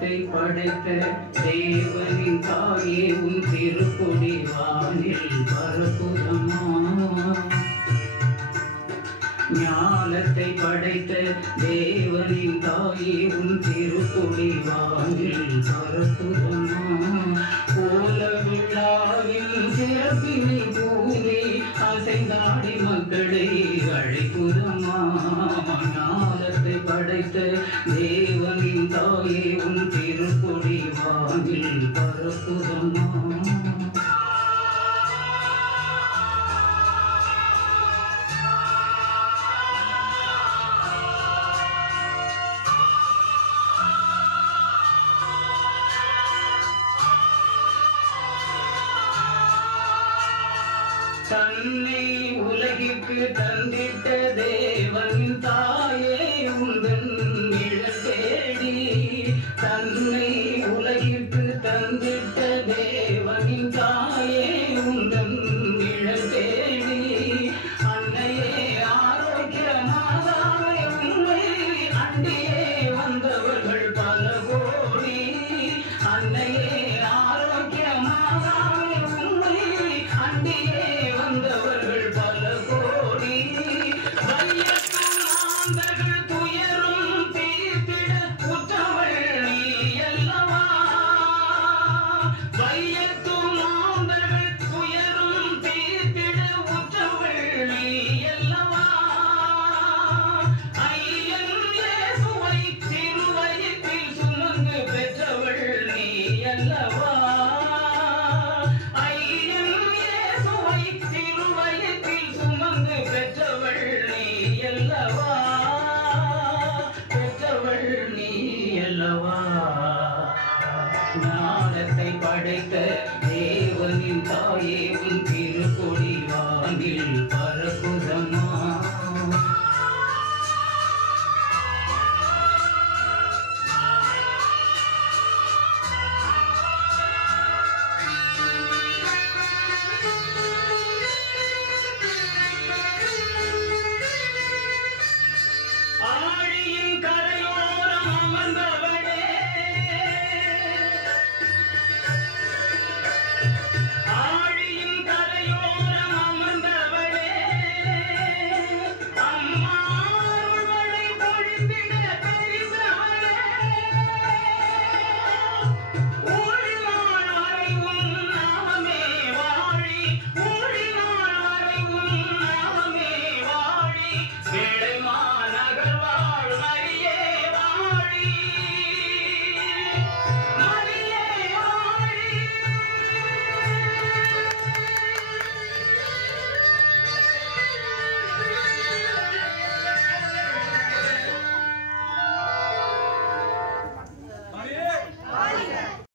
ஞானத்தை படைத்த தேவனின் தாயே உன் திருக்கொடி வானில் பரப்புதம்மா. ஞானத்தை படைத்த தேவனின் தாயே உன் திருக்கொடி வானில் பரப்புதம்மா. கோல விழாவின் சிறப்பினை பூமி அசைந்தாடி மக்களை அழைப்புதம்மா. ஞானத்தை படைத்த தேவனின் தாயே உன் திருக்கொடி வானில் பரப்புதம்மா. தன்னை உலகிற்கு தந்திட்ட தேவனின் தாயே உந்தன் நிழல் தேடி. தன்னை உலகிற்கு தந்திட்ட தேவனின் தாயே உந்தன் நிழல் தேடி. அன்னையே ஆரோக்கியமாகவே உண்மை அண்டியே வந்தவர்கள் பல கோடி. அன்னையே ஆரோக்கியமாகவே உண்மை அண்டியே வந்தவர்கள் பல கோடி. வையத்தும் ஆந்தர்கள் துயரும் தீர்த்திட உற்றவள் நீ அல்லவா. வையத்தும் ஆந்தர்கள் துயரும் தீர்த்திட உற்றவள் நீ அல்லவா. ஐயன் இயேசுவை திருவயிற்றில் சுமந்து பெற்றவள் நீ அல்லவா. ஞானத்தை படைத்த தேவனின் தாயே உன் திருக்கொடி வானில் பரப்புதம்மா.